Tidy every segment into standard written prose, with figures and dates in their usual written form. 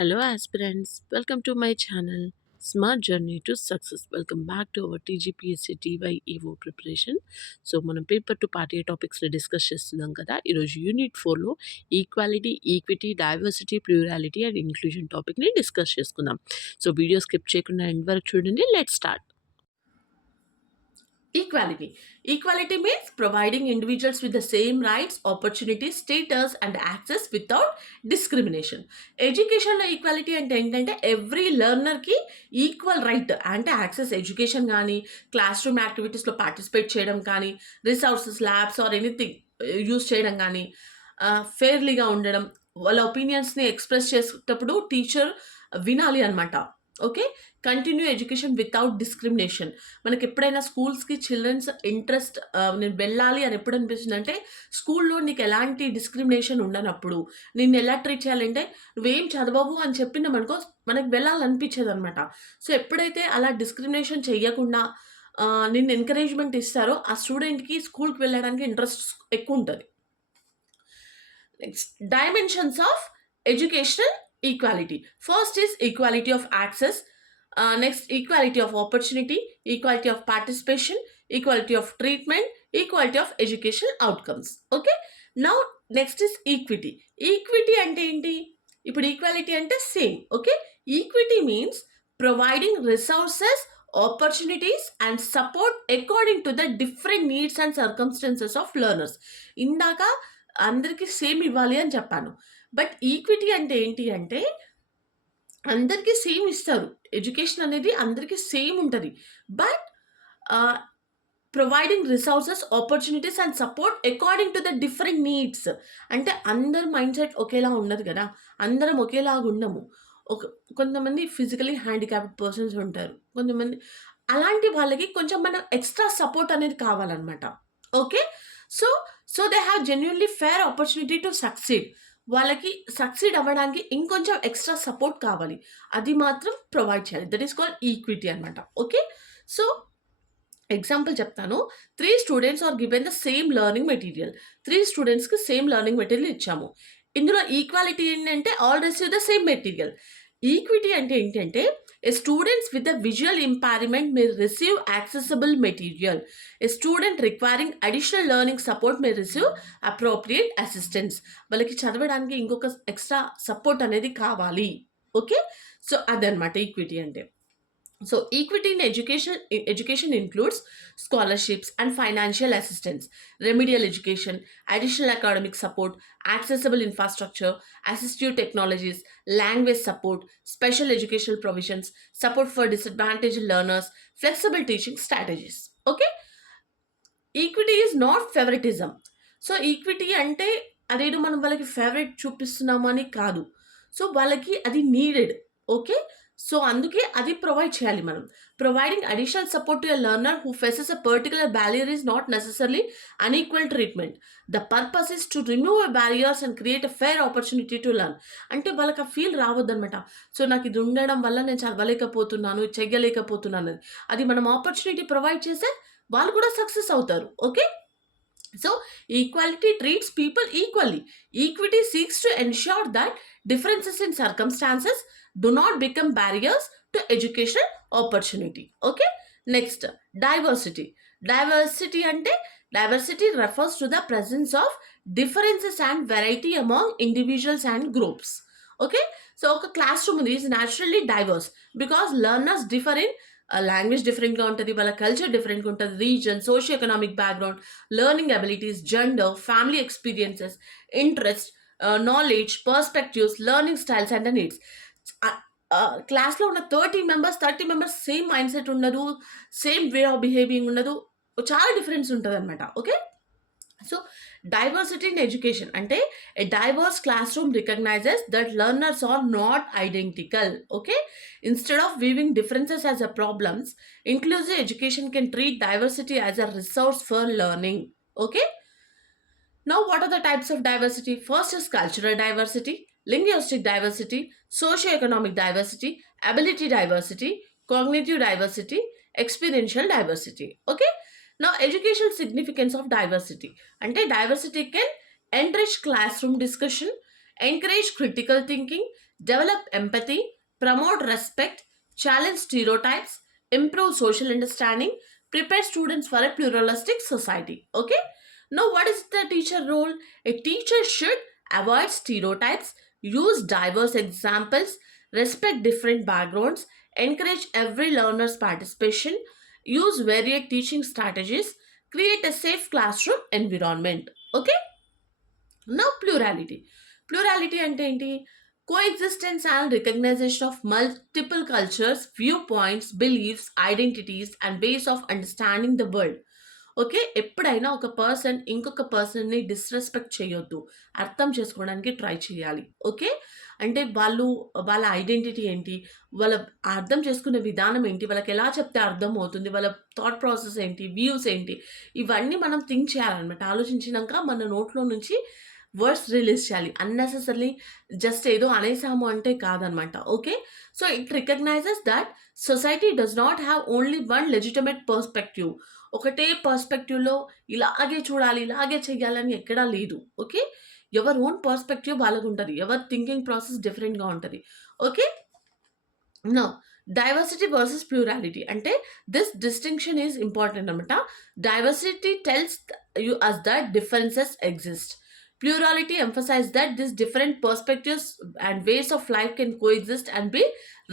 Hello, aspirants. Welcome to my channel, Smart Journey to Success. Welcome back to our TGPSC DyEO preparation. So మనం paper two పార్టీ టాపిక్స్ని discuss చేస్తున్నాం కదా. ఈరోజు unit 4లో equality, equity, diversity, plurality and inclusion టాపిక్ని discuss చేసుకుందాం. So video skip చేయకుండా ఎండ్ వరకు చూడండి. Let start. Equality. Equality means providing individuals with the same rights, opportunities, status and access without discrimination. ఎడ్యుకేషన్లో ఈక్వాలిటీ అంటే ఏంటంటే ఎవ్రీ లెర్నర్కి ఈక్వల్ రైట్ అంటే యాక్సెస్ ఎడ్యుకేషన్ కానీ క్లాస్ రూమ్ యాక్టివిటీస్లో పార్టిసిపేట్ చేయడం కానీ resources labs or anything use చేయడం కానీ ఫెయిర్లీగా ఉండడం వాళ్ళ ఒపీనియన్స్ని ఎక్స్ప్రెస్ చేసేటప్పుడు టీచర్ వినాలి అనమాట. Okay, continue education without discrimination. మనకి ఎప్పుడైనా స్కూల్స్కి చిల్డ్రన్స్ ఇంట్రెస్ట్ నేను వెళ్ళాలి అని ఎప్పుడు అనిపిస్తుంది అంటే స్కూల్లో నీకు ఎలాంటి డిస్క్రిమినేషన్ ఉండనప్పుడు నిన్ను ఎలా ట్రీట్ చేయాలంటే నువ్వేం చదవవు అని చెప్పినామనుకో మనకు వెళ్ళాలనిపించేది అనమాట. సో ఎప్పుడైతే అలా డిస్క్రిమినేషన్ చెయ్యకుండా నిన్ను ఎంకరేజ్మెంట్ ఇస్తారో ఆ స్టూడెంట్కి స్కూల్కి వెళ్ళడానికి ఇంట్రెస్ట్ ఎక్కువ ఉంటుంది. Next, dimensions of educational equality. First is equality of access. Next, equality of opportunity, equality of participation, equality of treatment, equality of educational outcomes. Okay. Now, next is equity. Equity ante enti? Ippudu equality ante same. Okay. Equity means providing resources, opportunities and support according to the different needs and circumstances of learners. Indaka అందరికీ సేమ్ ఇవ్వాలి అని చెప్పాను. But equity అంటే ఏంటి అంటే అందరికీ సేమ్ ఇస్తారు. ఎడ్యుకేషన్ అనేది అందరికీ సేమ్ ఉంటుంది. But providing resources, opportunities and support according to the different needs. అంటే అందరి మైండ్ సెట్ ఒకేలా ఉండదు కదా, అందరం ఒకేలాగా ఉండము. కొంతమంది ఫిజికలీ హ్యాండిక్యాప్డ్ పర్సన్స్ ఉంటారు, కొంతమంది అలాంటి వాళ్ళకి కొంచెం మనం ఎక్స్ట్రా సపోర్ట్ అనేది కావాలన్నమాట. Okay, so they have genuinely fair opportunity to succeed. వాళ్ళకి సక్సీడ్ అవ్వడానికి ఇంకొంచెం ఎక్స్ట్రా సపోర్ట్ కావాలి, అది మాత్రం ప్రొవైడ్ చేయాలి. దట్ ఈస్ కాల్డ్ ఈక్విటీ అనమాట. ఓకే, సో ఎగ్జాంపుల్ చెప్తాను. 3 students are given the same learning material. 3 స్టూడెంట్స్కి సేమ్ లెర్నింగ్ మెటీరియల్ ఇచ్చాము. ఇందులో ఈక్వాలిటీ ఏంటంటే all receive the same material. Equity అంటే ఏంటంటే students with a visual impairment may receive accessible material. A student requiring additional learning support may receive appropriate assistance. వాళ్ళకి చదవడానికి ఇంకొక extra support అనేది కావాలి. ఓకే, సో అదనమాట ఈక్విటీ అంటే. So equity in education includes scholarships and financial assistance, remedial education, additional academic support, accessible infrastructure, assistive technologies, language support, special educational provisions, support for disadvantaged learners, flexible teaching strategies. Okay, equity is not favoritism. So equity అంటే అదేదో మనం వాళ్ళకి ఫేవరెట్ చూపిస్తున్నాము అని కాదు. సో వాళ్ళకి అది needed. Okay, so అందుకే అది ప్రొవైడ్ చేయాలి మనం. Providing additional support to a learner who faces a particular barrier is not necessarily unequal treatment. The purpose is to remove a barriers and create a fair opportunity to learn. అంటే వాళ్ళకి ఆ ఫీల్ రావద్దనమాట. సో నాకు ఇది ఉండడం వల్ల నేను చదవలేకపోతున్నాను, చెయ్యలేకపోతున్నాను అని. అది మనం ఆపర్చునిటీ ప్రొవైడ్ చేస్తే వాళ్ళు కూడా సక్సెస్ అవుతారు. Okay, so equality treats people equally. Equity seeks to ensure that differences in circumstances do not become barriers to educational opportunity. Okay, next, diversity. Diversity refers to the presence of differences and variety among individuals and groups. Okay, so a classroom is naturally diverse because learners differ in language డిఫరెంట్గా ఉంటుంది, వాళ్ళ కల్చర్ డిఫరెంట్గా ఉంటుంది, reason, socio economic background, learning abilities, gender, family experiences, interest, knowledge, perspectives, learning styles and needs. క్లాస్లో ఉన్న 30 members same mind set ఉండదు, same way of behaving ఉండదు, చాలా డిఫరెన్స్ ఉంటుంది అనమాట. Okay, so diversity in education ante a diverse classroom recognizes that learners are not identical. Okay, instead of viewing differences as a problems, inclusive education can treat diversity as a resource for learning. Okay, now what are the types of diversity? First is cultural diversity, linguistic diversity, socio-economic diversity, ability diversity, cognitive diversity, experiential diversity. Okay, now educational significance of diversity ante diversity can enrich classroom discussion, encourage critical thinking, develop empathy, promote respect, challenge stereotypes, improve social understanding, prepare students for a pluralistic society. Okay? Now, what is the teacher role? A teacher should avoid stereotypes, use diverse examples, respect different backgrounds, encourage every learner's participation, use varied teaching strategies, create a safe classroom environment. Okay? Now, plurality. Plurality అంటే ఏంటి? Coexistence and recognition of multiple cultures, viewpoints, beliefs, identities, and ways of understanding the world. Okay, ఎప్పుడైనా ఒక పర్సన్ ఇంకొక పర్సన్ని డిస్రెస్పెక్ట్ చేయొద్దు, అర్థం చేసుకోవడానికి ట్రై చేయాలి. ఓకే, అంటే వాళ్ళ ఐడెంటిటీ ఏంటి, వాళ్ళ అర్థం చేసుకునే విధానం ఏంటి, వాళ్ళకి ఎలా చెప్తే అర్థం అవుతుంది, వాళ్ళ థాట్ ప్రాసెస్ ఏంటి, వ్యూస్ ఏంటి, ఇవన్నీ మనం థింక్ చేయాలన్నమాట. ఆలోచించినాక మన నోట్లో నుంచి వర్డ్స్ రిలీజ్ చేయాలి. అన్నెసెసరీ జస్ట్ ఏదో అనేసాము అంటే కాదనమాట. Okay, so it recognizes that society does not have only one legitimate perspective. ఒకటే పర్స్పెక్టివ్లో ఇలాగే చూడాలి, ఇలాగే చెయ్యాలని ఎక్కడా లేదు. ఓకే, ఎవరి ఓన్ పర్స్పెక్టివ్ వాళ్ళకు ఉంటుంది, ఎవరి థింకింగ్ ప్రాసెస్ డిఫరెంట్గా ఉంటుంది. Okay, no diversity versus plurality అంటే దిస్ డిస్టింక్షన్ ఈజ్ ఇంపార్టెంట్ అనమాట. Diversity tells you us that differences exist. Plurality emphasizes that these different perspectives and ways of life can coexist and be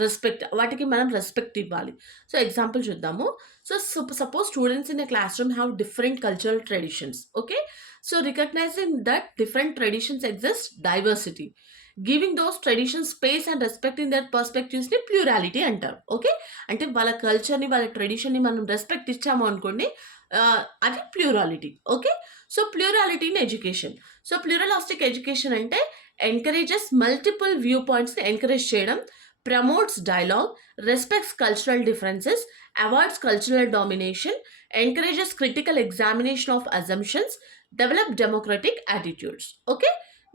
respect. వాటికి మనం respect ఇవ్వాలి. So example చూద్దాము. So suppose students in a classroom have different cultural traditions. Okay, so recognizing that different traditions exist, diversity, giving those traditions space and respecting their పర్స్పెక్టివ్స్ని plurality అంటారు. Okay, అంటే వాళ్ళ కల్చర్ని, వాళ్ళ ట్రెడిషన్ని మనం రెస్పెక్ట్ ఇచ్చాము అనుకోండి, అది plurality. Okay, so plurality in education. So pluralistic education అంటే ఎంకరేజెస్ మల్టిపుల్ వ్యూ పాయింట్స్ని ఎంకరేజ్ చేయడం, promotes dialogue, respects cultural differences, avoids cultural domination, encourages critical examination of assumptions, develop democratic attitudes. Okay,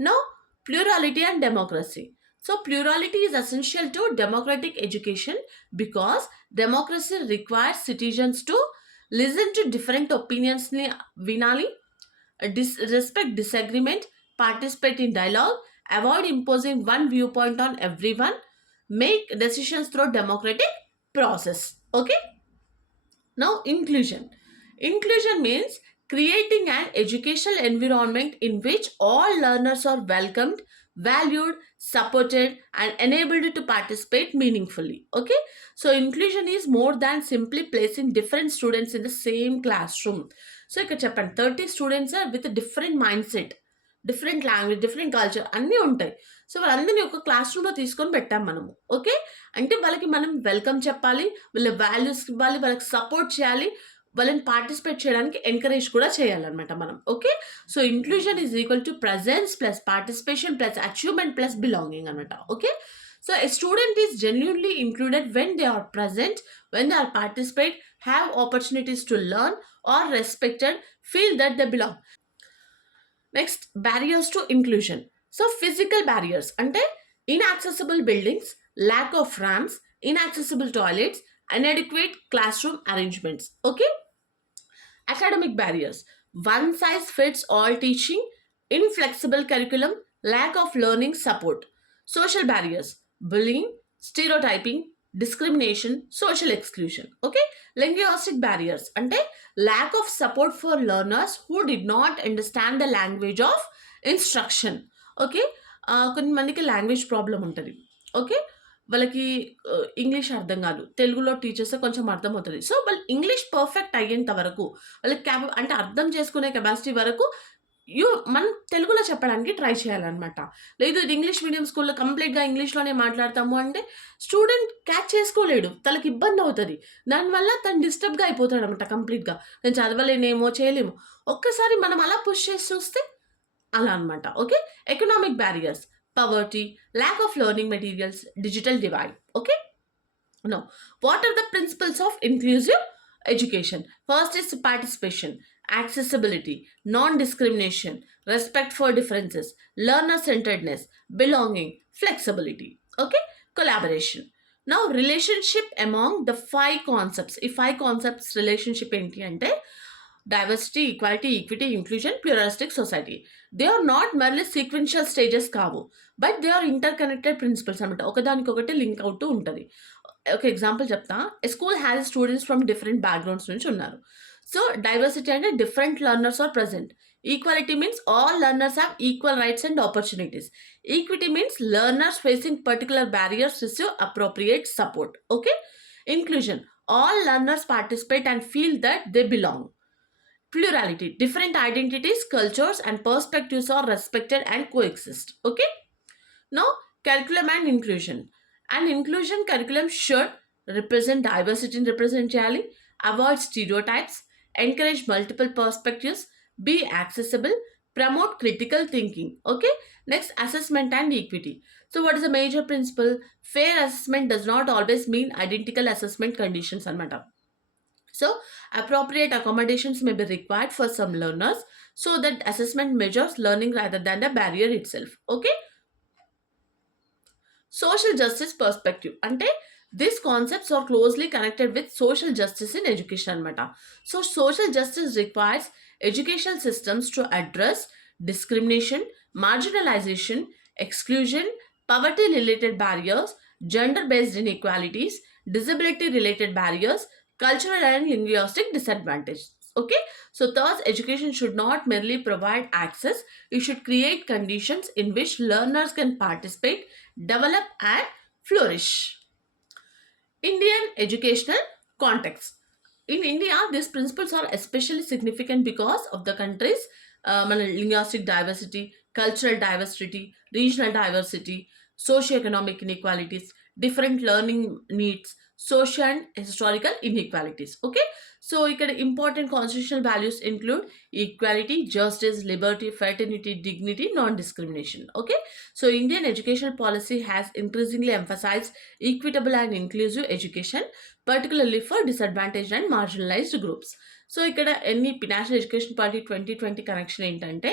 now plurality and democracy. So plurality is essential to democratic education because democracy requires citizens to listen to different opinions ni vinali, respect disagreement, participate in dialogue, avoid imposing one viewpoint on everyone, make decisions through democratic process. Okay, now inclusion. Inclusion means creating an educational environment in which all learners are welcomed, valued, supported, and enabled to participate meaningfully. Okay, so inclusion is more than simply placing different students in the same classroom. So ఇక్కడ చెప్పండి, 30 students with different mind set, different language, different culture అన్నీ ఉంటాయి. సో వాళ్ళందరినీ ఒక క్లాస్ రూమ్లో తీసుకొని పెట్టాం మనము. ఓకే, అంటే వాళ్ళకి మనం వెల్కమ్ చెప్పాలి, వాళ్ళ వాల్యూస్ ఇవ్వాలి, వాళ్ళకి సపోర్ట్ చేయాలి, వాళ్ళని పార్టిసిపేట్ చేయడానికి ఎంకరేజ్ కూడా చేయాలన్నమాట మనం. Okay, so inclusion is equal to presence plus participation plus achievement plus belonging అనమాట. Okay, so a student is genuinely included when they are present, when they are participate, have opportunities to learn, or respected, feel that they belong. Next, barriers to inclusion. So physical barriers అంటే inaccessible buildings, lack of ramps, inaccessible toilets, inadequate classroom arrangements. Okay, academic barriers, one size fits all teaching, inflexible curriculum, lack of learning support. Social barriers, bullying, stereotyping, discrimination, social exclusion. Okay, linguistic barriers అంటే lack of support for learners who did not understand the language of instruction. Okay, కొంతమందికి language problem ఉంటుంది. ఓకే, వాళ్ళకి ఇంగ్లీష్ అర్థం కాదు, తెలుగులో టీచర్స్ కొంచెం అర్థమవుతుంది. సో వాళ్ళు ఇంగ్లీష్ పర్ఫెక్ట్ అయ్యేంత వరకు, వాళ్ళకి అంటే అర్థం చేసుకునే కెపాసిటీ వరకు మనం తెలుగులో చెప్పడానికి ట్రై చేయాలన్నమాట. లేదు ఇది ఇంగ్లీష్ మీడియం స్కూల్లో కంప్లీట్గా ఇంగ్లీష్లోనే మాట్లాడతాము అంటే స్టూడెంట్ క్యాచ్ చేసుకోలేడు, తనకి ఇబ్బంది అవుతుంది, దానివల్ల తను డిస్టర్బ్గా అయిపోతాడు అనమాట కంప్లీట్గా. నేను చదవలేనేమో, చేయలేము. ఒక్కసారి మనం అలా పుష్ చేసి చూస్తే అలా అనమాట. Okay, economic barriers, poverty, lack of learning materials, digital divide. Okay, now what are the principles of inclusive education? First is participation, accessibility, non-discrimination, respect for differences, learner-centeredness, belonging, flexibility. Okay, collaboration. Now relationship among the 5 concepts. ఈ 5 concepts relationship ఏంటి అంటే diversity, equality, equity, inclusion, pluralistic society. They are not merely sequential stages కావు. But they are interconnected principles అనమాట. ఒకదానికొకటి link అవుతూ ఉంటది. ఒక example చెప్తా. A school has students from different backgrounds నుంచి ఉన్నారు. సో, డైవర్సిటీ అంటే different learners are present. Equality means all learners have equal rights and opportunities. Equity means learners facing particular barriers receive appropriate support. Okay? Inclusion. All learners participate and feel that they belong. Plurality. Different identities, cultures, and perspectives are respected and coexist. Okay? Now, curriculum and inclusion. An inclusion curriculum should represent diversity in representation, avoid stereotypes, encourage multiple perspectives, be accessible, promote critical thinking. Okay. Next, assessment and equity. So, what is the major principle? Fair assessment does not always mean identical assessment conditions. Anamata. So, appropriate accommodations may be required for some learners so that assessment measures learning rather than the barrier itself. Okay. Social justice perspective అంటే these concepts are closely connected with social justice in education అనమాట. So social justice requires educational systems to address discrimination, marginalization, exclusion, poverty related barriers, gender based inequalities, disability related barriers, cultural and linguistic disadvantages. Okay, so thus education should not merely provide access, it should create conditions in which learners can participate, develop, and flourish. Indian educational context. In India, these principles are especially significant because of the country's linguistic diversity, cultural diversity, regional diversity, socioeconomic inequalities, different learning needs, social and historical inequalities. Okay, so ఇక్కడ important constitutional values include equality, justice, liberty, fraternity, dignity, non-discrimination. Okay, so Indian educational policy has increasingly emphasized equitable and inclusive education, particularly for disadvantaged and marginalized groups. So ఇక్కడ national education polity 2020 కనెక్షన్ ఏంటంటే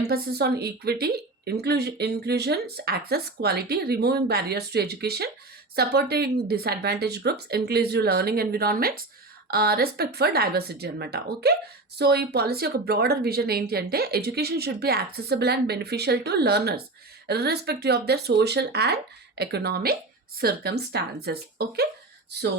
emphasis on equity, inclusion, access, quality, removing barriers to education, supporting disadvantaged groups, inclusive learning environments, respect for diversity అనమాట. Okay, so ఈ పాలసీ ఒక broader vision ఏంటి అంటే education should be accessible and beneficial to learners irrespective of their social and economic circumstances. Okay, so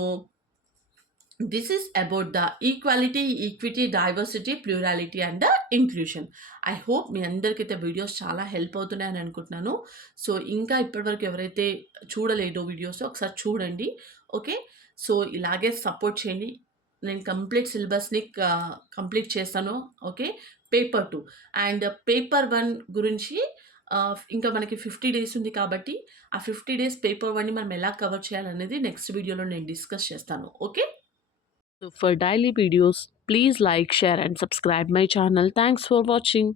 this is about the equality, equity, diversity, plurality and the inclusion. I hope మీ అందరికైతే videos చాలా help అవుతున్నాయని అనుకుంటున్నాను. సో ఇంకా ఇప్పటివరకు ఎవరైతే చూడలేదో వీడియోస్ ఒకసారి చూడండి. ఓకే, సో ఇలాగే సపోర్ట్ చేయండి. నేను కంప్లీట్ సిలబస్ని కంప్లీట్ చేస్తాను. ఓకే, పేపర్ 2 అండ్ పేపర్ 1 గురించి ఇంకా మనకి 50 డేస్ ఉంది కాబట్టి ఆ 50 డేస్ పేపర్ 1ని మనం ఎలా కవర్ చేయాలనేది నెక్స్ట్ వీడియోలో నేను డిస్కస్ చేస్తాను. Okay, so for daily videos, please like, share and subscribe my channel. Thanks for watching.